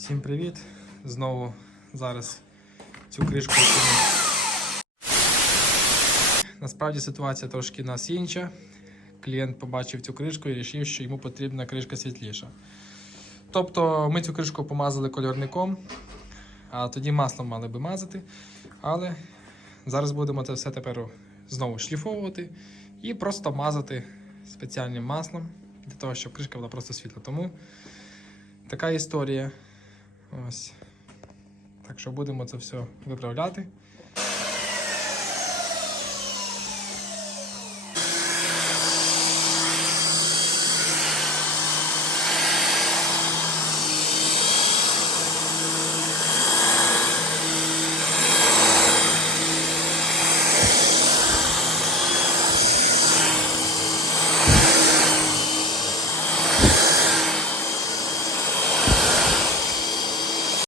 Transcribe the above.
Всім привіт! Знову зараз цю кришку. Насправді ситуація трошки нас інша. Клієнт побачив цю кришку і вирішив, що йому потрібна кришка світліша. Тобто ми цю кришку помазали кольорником, а тоді маслом мали би мазати. Але зараз будемо це все тепер знову шліфовувати і просто мазати спеціальним маслом для того, щоб кришка була просто світла. Тому така історія. Ось. Так що будемо це все виправляти.